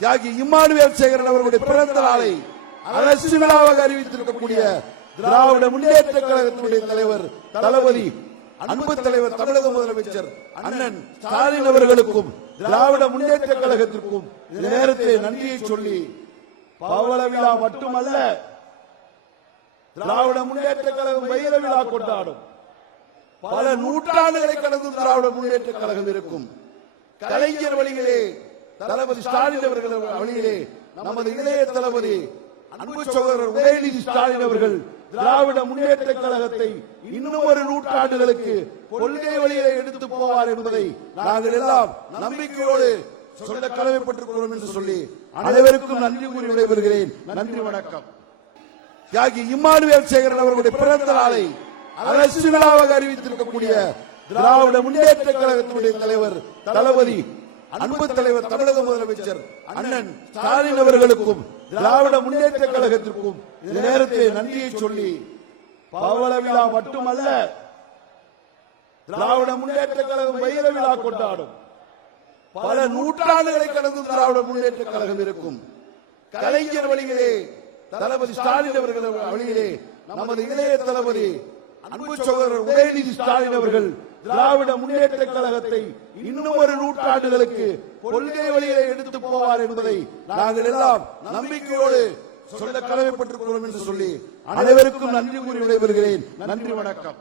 தியாகி இம்மானுவேல் சேகரன் அவர்களுடைய பிறந்த நாளை அரசு விழாவாக அறிவித்திருக்கக்கூடிய திராவிட முன்னேற்ற கழகத்தினுடைய தலைவர் தளபதி அன்பு தலைவர் தமிழக முதலமைச்சர் அண்ணன் ஸ்டாலின் அவர்களுக்கும் திராவிட முன்னேற்ற கழகத்திற்கும் நேரத்தை நன்றியை சொல்லி பவள விழா மட்டுமல்ல திராவிட முன்னேற்ற கழகம் வைர விழா கொண்டாடும். பல நூற்றாண்டுகளை கடந்து திராவிட முன்னேற்ற கழகம் இருக்கும். கலைஞர் வழிகளே தளபதி ஸ்டாலின் அவர்கள் வழியிலே நமது இளைய தளபதி அன்பு சகோதரர் உதயநிதி ஸ்டாலின் அவர்கள் திராவிட முன்னேற்ற கழகத்தை இன்னும் ஒரு நூற்றாண்டுகளுக்கு கொள்கை வழியிலே எடுத்து போவார் என்பதை நாங்கள் எல்லாம் நம்பிக்கையோடு சொல்ல கடமைப்பட்டிருக்கிறோம் என்று சொல்லி அனைவருக்கும் நன்றி கூறி விடைபெறுகிறேன். நன்றி வணக்கம். தியாகி இம்மானுவேல் சேகரன் அவர்களுடைய பிறந்த நாளை அரசு விழாவாக அறிவித்திருக்கக்கூடிய திராவிட முன்னேற்ற கழகத்தினுடைய தலைவர் தளபதி அன்பு தலைவர் தமிழக முதலமைச்சர் அண்ணன் ஸ்டாலின் அவர்களுக்கும் திராவிட முன்னேற்ற கழகத்திற்கும் இந்த நேரத்தை நன்றியை சொல்லி பவள விழா மட்டுமல்ல திராவிட முன்னேற்ற கழகம் வைர விழா கொண்டாடும். பல நூற்றாண்டுகளை கடந்து திராவிட முன்னேற்ற கழகம் இருக்கும். கலைஞர் வழியிலே தளபதி ஸ்டாலின் அவர்கள் வழியிலே நமது இளைய தளபதி அன்பு சகோதரர் உதயநிதி ஸ்டாலின் அவர்கள் திராவிட முன்னேற்ற கழகத்தை இன்னும் ஒரு நூற்றாண்டுகளுக்கு கொள்கை வழியை எடுத்து போவார் என்பதை நாங்கள் எல்லாம் நம்பிக்கையோடு சொல்ல கடமைப்பட்டிருக்கிறோம் என்று சொல்லி அனைவருக்கும் நன்றி கூறி விடைபெறுகிறேன். நன்றி வணக்கம்.